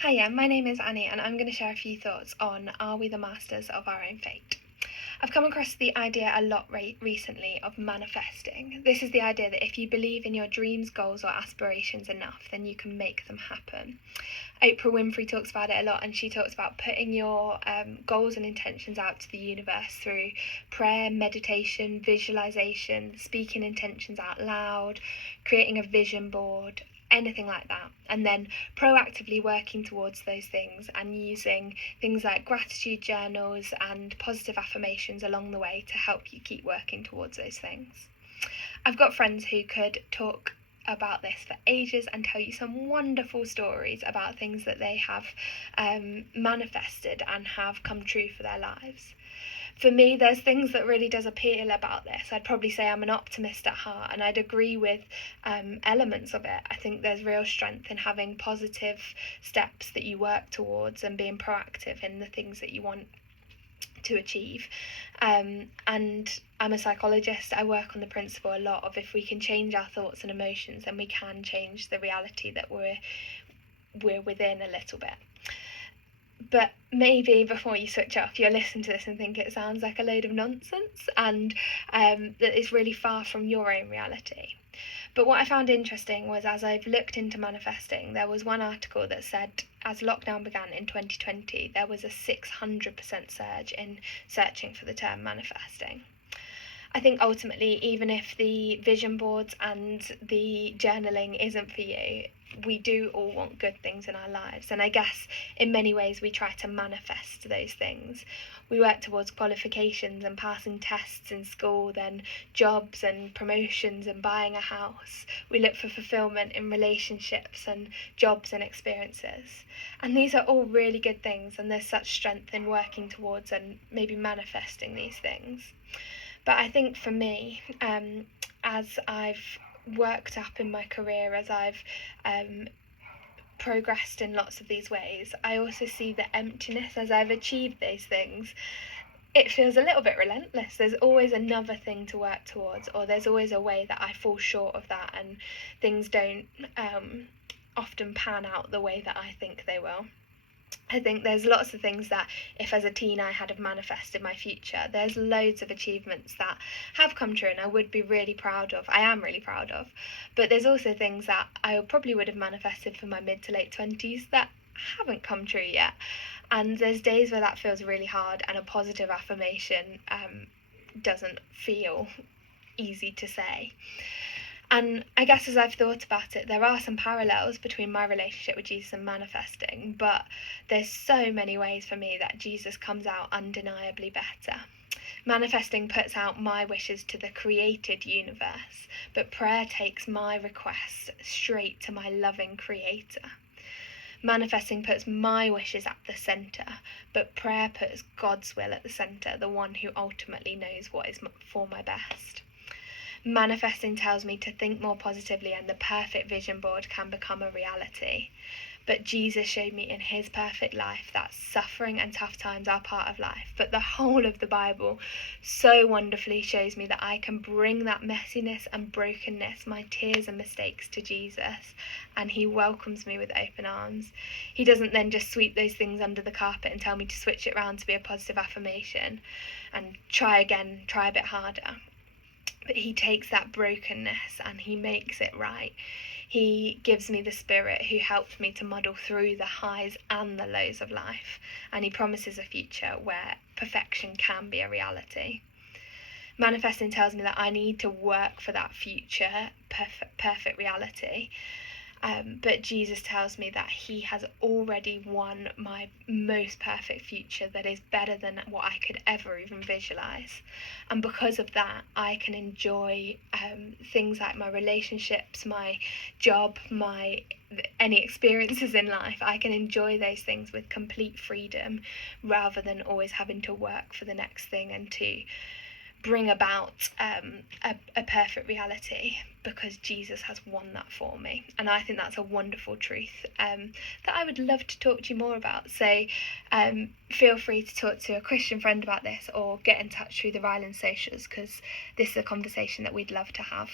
Hiya, my name is Annie and I'm going to share a few thoughts on are we the masters of our own fate? I've come across the idea a lot recently of manifesting. This is the idea that if you believe in your dreams, goals or aspirations enough, then you can make them happen. Oprah Winfrey talks about it a lot, and she talks about putting your goals and intentions out to the universe through prayer, meditation, visualization, speaking intentions out loud, creating a vision board, anything like that, and then proactively working towards those things and using things like gratitude journals and positive affirmations along the way to help you keep working towards those things. I've got friends who could talk about this for ages and tell you some wonderful stories about things that they have manifested and have come true for their lives. For me, there's things that really does appeal about this. I'd probably say I'm an optimist at heart, and I'd agree with elements of it. I think there's real strength in having positive steps that you work towards and being proactive in the things that you want to achieve. And I'm a psychologist. I work on the principle a lot of if we can change our thoughts and emotions, then we can change the reality that we're within a little bit. But maybe before you switch off, you'll listen to this and think it sounds like a load of nonsense and that it's really far from your own reality. But what I found interesting was, as I've looked into manifesting, there was one article that said as lockdown began in 2020, there was a 600% surge in searching for the term manifesting. I think ultimately, even if the vision boards and the journaling isn't for you, we do all want good things in our lives. And I guess in many ways we try to manifest those things. We work towards qualifications and passing tests in school, then jobs and promotions and buying a house. We look for fulfillment in relationships and jobs and experiences. And these are all really good things, and there's such strength in working towards and maybe manifesting these things. But I think for me, as I've worked up in my career, as I've progressed in lots of these ways, I also see the emptiness as I've achieved these things. It feels a little bit relentless. There's always another thing to work towards, or there's always a way that I fall short of that and things don't often pan out the way that I think they will. I think there's lots of things that if as a teen I had have manifested my future, there's loads of achievements that have come true and I would be really proud of. I am really proud of. But there's also things that I probably would have manifested for my mid to late 20s that haven't come true yet. And there's days where that feels really hard and a positive affirmation doesn't feel easy to say. And I guess as I've thought about it, there are some parallels between my relationship with Jesus and manifesting, but there's so many ways for me that Jesus comes out undeniably better. Manifesting puts out my wishes to the created universe, but prayer takes my requests straight to my loving creator. Manifesting puts my wishes at the centre, but prayer puts God's will at the centre, the one who ultimately knows what is for my best. Manifesting tells me to think more positively and the perfect vision board can become a reality. But Jesus showed me in his perfect life that suffering and tough times are part of life. But the whole of the Bible so wonderfully shows me that I can bring that messiness and brokenness, my tears and mistakes to Jesus, and he welcomes me with open arms. He doesn't then just sweep those things under the carpet and tell me to switch it around to be a positive affirmation and try again, try a bit harder. But he takes that brokenness and he makes it right. He gives me the Spirit who helps me to muddle through the highs and the lows of life. And he promises a future where perfection can be a reality. Manifesting tells me that I need to work for that future perfect reality. But Jesus tells me that he has already won my most perfect future that is better than what I could ever even visualize. And because of that, I can enjoy things like my relationships, my job, any experiences in life. I can enjoy those things with complete freedom rather than always having to work for the next thing and to bring about a perfect reality, because Jesus has won that for me. And I think that's a wonderful truth that I would love to talk to you more about. So feel free to talk to a Christian friend about this or get in touch through the Rylands socials, because this is a conversation that we'd love to have.